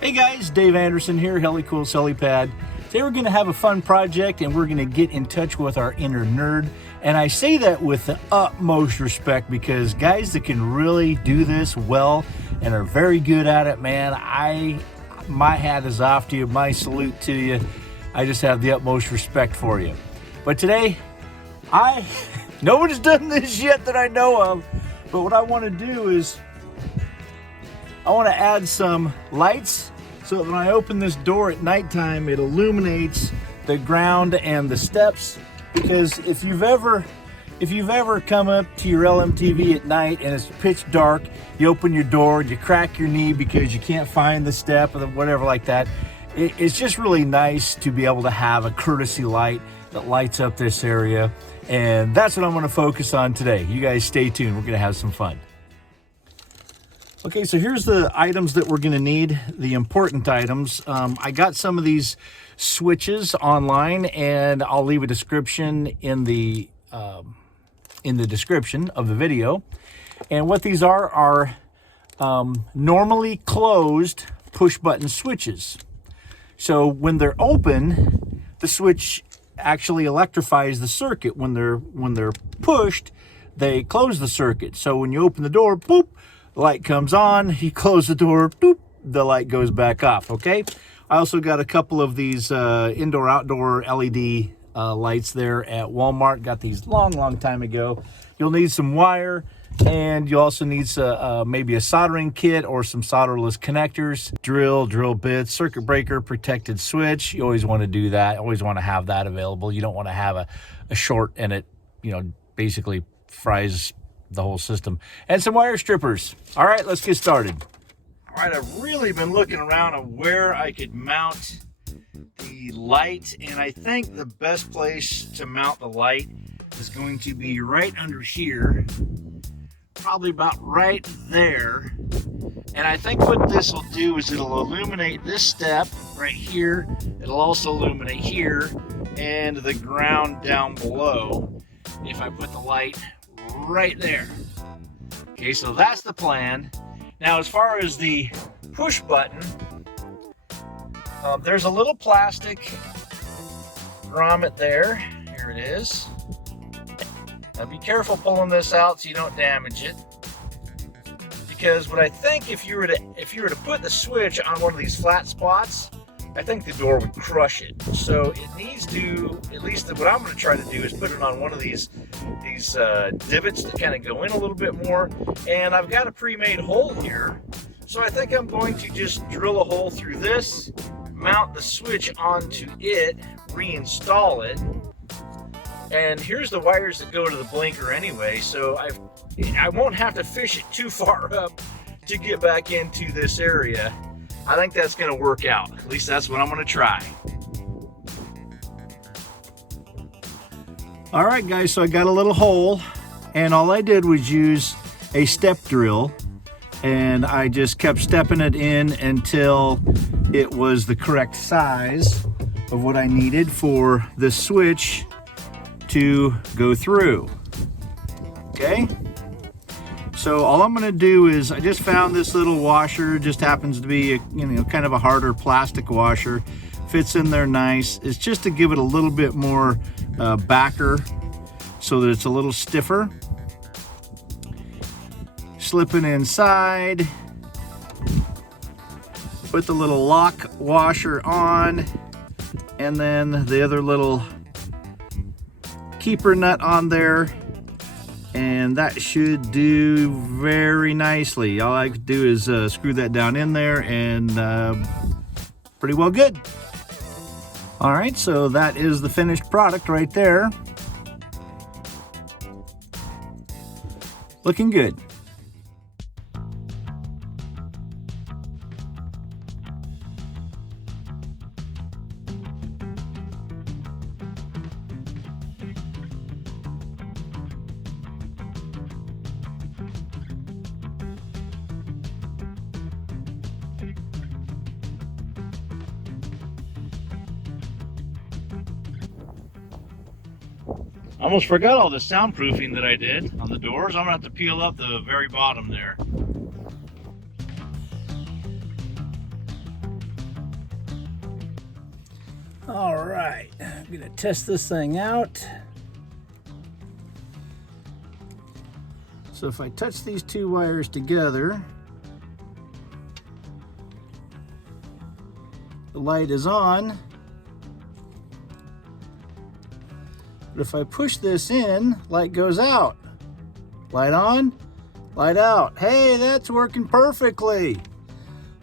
Hey guys, Dave Anderson here, Helicool, Helipad. Today we're going to have a fun project and we're going to get in touch with our inner nerd. And I say that with the utmost respect because guys that can really do this well and are very good at it, man, my hat is off to you, my salute to you. I just have the utmost respect for you. But today, nobody's done this yet that I know of, but what I want to do is I want to add some lights so that when I open this door at nighttime, it illuminates the ground and the steps. Because if you've ever come up to your FMTV at night and it's pitch dark, you open your door and you crack your knee because you can't find the step or whatever like that, it's just really nice to be able to have a courtesy light that lights up this area. And that's what I'm going to focus on today. You guys stay tuned. We're going to have some fun. Okay, so here's the items that we're going to need, the important items. I got some of these switches online, and I'll leave a description in the description of the video. And what these are normally closed push-button switches. So when they're open, the switch actually electrifies the circuit. When they're pushed, they close the circuit. So when you open the door, boop, the light comes on, you close the door, boop, the light goes back off, okay? I also got a couple of these indoor-outdoor LED lights there at Walmart. Got these long time ago. You'll need some wire, and you also need maybe a soldering kit or some solderless connectors, drill bits, circuit breaker, protected switch. You always want to do that. Always want to have that available. You don't want to have a short and it, basically fries the whole system. And some wire strippers. All right, let's get started. All right, I've really been looking around on where I could mount the light, and I think the best place to mount the light is going to be right under here, probably about right there. And I think what this will do is it'll illuminate this step right here. It'll also illuminate here and the ground down below if I put the light right there. Okay, so that's the plan. Now, as far as the push button, there's a little plastic grommet there. Here it is. Now be careful pulling this out so you don't damage it. Because what I think, if you were to put the switch on one of these flat spots, I think the door would crush it. So it needs to, at least what I'm going to try to do is put it on one of these divots that kind of go in a little bit more. And I've got a pre-made hole here. So I think I'm going to just drill a hole through this, mount the switch onto it, reinstall it. And here's the wires that go to the blinker anyway. So I won't have to fish it too far up to get back into this area. I think that's going to work out. At least that's what I'm going to try. All right, guys, so I got a little hole, and all I did was use a step drill, and I just kept stepping it in until it was the correct size of what I needed for the switch to go through. Okay? So all I'm going to do is, I just found this little washer. Just happens to be kind of a harder plastic washer. Fits in there nice. It's just to give it a little bit more backer so that it's a little stiffer. Slip it inside. Put the little lock washer on, and then the other little keeper nut on there. And that should do very nicely. All I have to do is screw that down in there, and pretty well good. All right, so that is the finished product right there. Looking good. I almost forgot all the soundproofing that I did on the doors. I'm gonna have to peel up the very bottom there. All right, I'm gonna test this thing out. So if I touch these two wires together, the light is on. But if I push this in, light goes out. Light on, light out. Hey, that's working perfectly.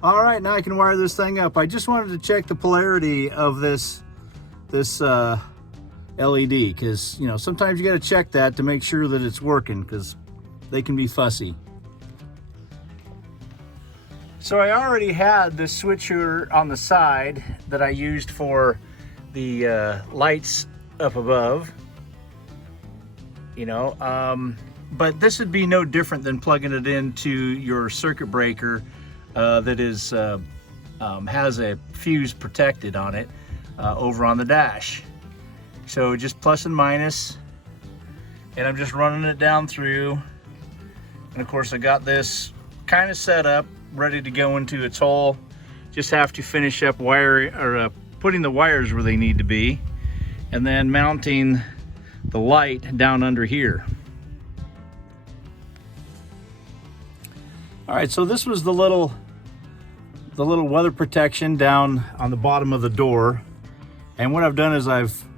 All right, now I can wire this thing up. I just wanted to check the polarity of this LED, because you know, sometimes you got to check that to make sure that it's working, because they can be fussy. So I already had this switcher on the side that I used for the lights up above, you know, but this would be no different than plugging it into your circuit breaker that is has a fuse protected on it over on the dash. So just plus and minus, and I'm just running it down through. And of course I got this kind of set up, ready to go into its hole. Just have to finish up wiring, or putting the wires where they need to be, and then mounting the light down under here. All right, so this was the little weather protection down on the bottom of the door. And what I've done is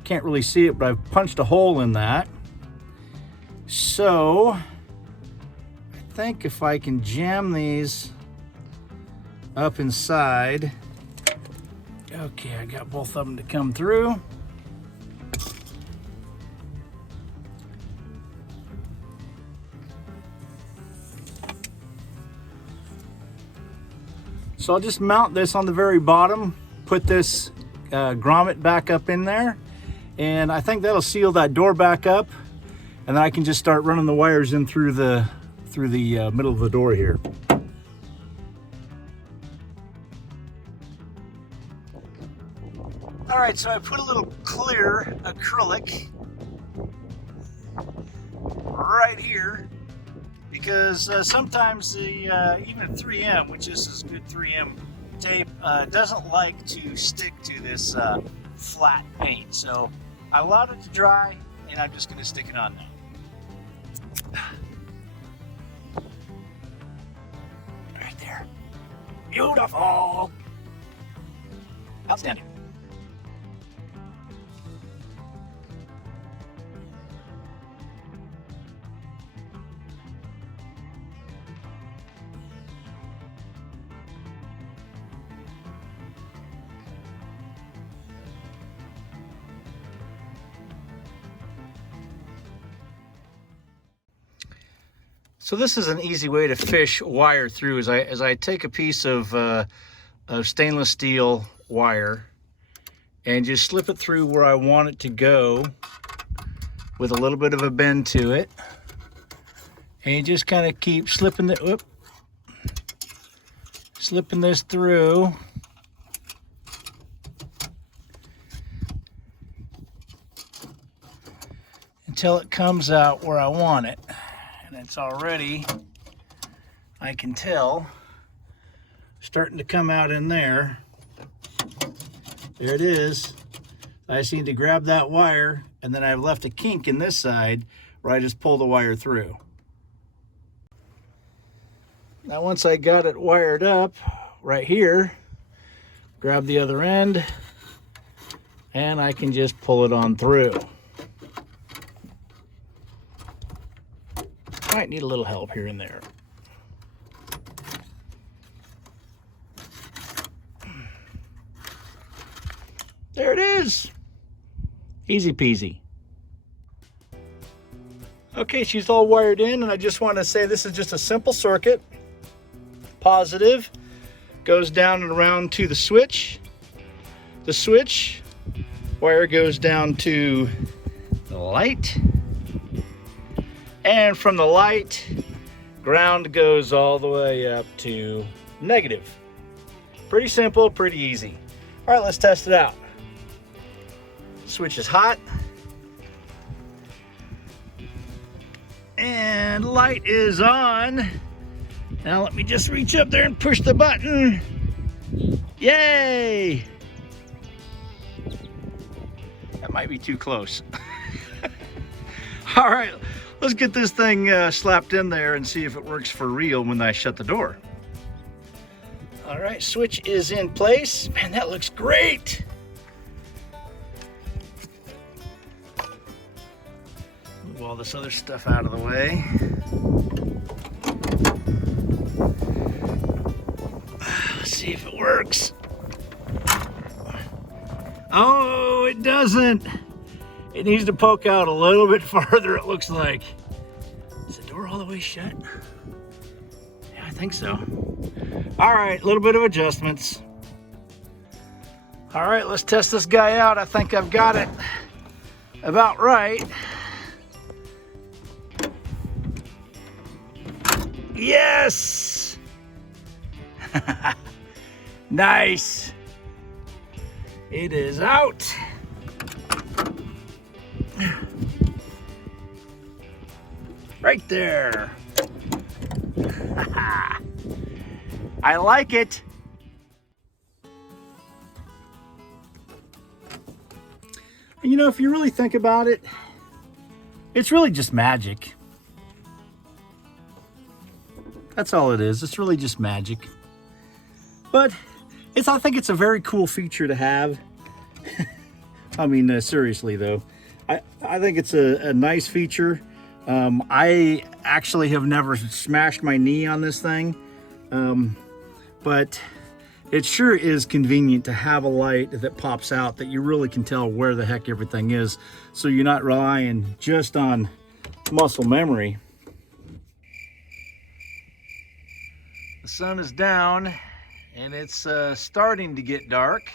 can't really see it, but I've punched a hole in that. So I think if I can jam these up inside. Okay, I got both of them to come through. So I'll just mount this on the very bottom, put this grommet back up in there, and I think that'll seal that door back up, and then I can just start running the wires in through the middle of the door here. All right, so I put a little clear acrylic right here, because sometimes the even 3M, which is good 3M tape, doesn't like to stick to this flat paint. So I allowed it to dry, and I'm just going to stick it on now. Right there. Beautiful. Outstanding. So this is an easy way to fish wire through. As I take a piece of stainless steel wire and just slip it through where I want it to go with a little bit of a bend to it, and you just kind of keep slipping this through until it comes out where I want it. And it's already, I can tell, starting to come out in there. There it is. I just need to grab that wire, and then I've left a kink in this side where I just pull the wire through. Now once I got it wired up right here, grab the other end, and I can just pull it on through. Might need a little help here and there. There it is. Easy peasy. Okay, she's all wired in, and I just want to say this is just a simple circuit. Positive goes down and around to the switch. The switch wire goes down to the light. And from the light, ground goes all the way up to negative. Pretty simple, pretty easy. All right, let's test it out. Switch is hot. And light is on. Now let me just reach up there and push the button. Yay! Might be too close. All right, let's get this thing slapped in there and see if it works for real when I shut the door. All right, switch is in place. Man, that looks great. Move all this other stuff out of the way. Let's see if it works. Oh, it doesn't. It needs to poke out a little bit farther, it looks like. Is the door all the way shut? Yeah, I think so. All right, a little bit of adjustments. All right, let's test this guy out. I think I've got it about right. Yes! Nice. It is out. Right there. I like it. And you know, if you really think about it, it's really just magic. That's all it is. It's really just magic. But I think it's a very cool feature to have. I mean, seriously though, I think it's a nice feature. I actually have never smashed my knee on this thing, but it sure is convenient to have a light that pops out that you really can tell where the heck everything is, so you're not relying just on muscle memory. The sun is down and it's starting to get dark.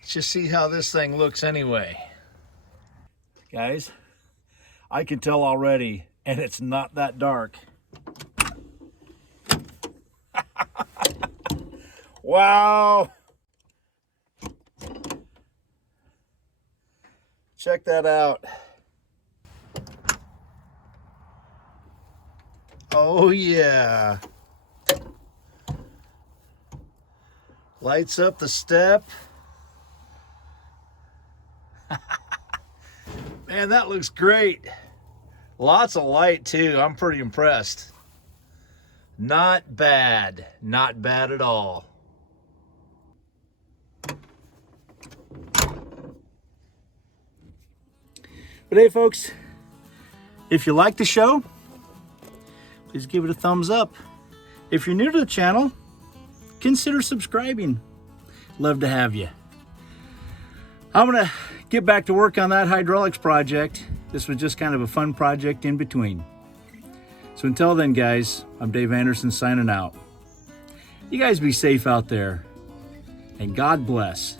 Let's just see how this thing looks anyway. Guys, I can tell already, and it's not that dark. Wow. Check that out. Oh yeah. Lights up the step. Man, that looks great. Lots of light too. I'm pretty impressed. Not bad. Not bad at all. But hey folks, if you like the show, please give it a thumbs up. If you're new to the channel, consider subscribing. Love to have you. I'm gonna get back to work on that hydraulics project. This was just kind of a fun project in between. So until then, guys, I'm Dave Anderson signing out. You guys be safe out there, and God bless.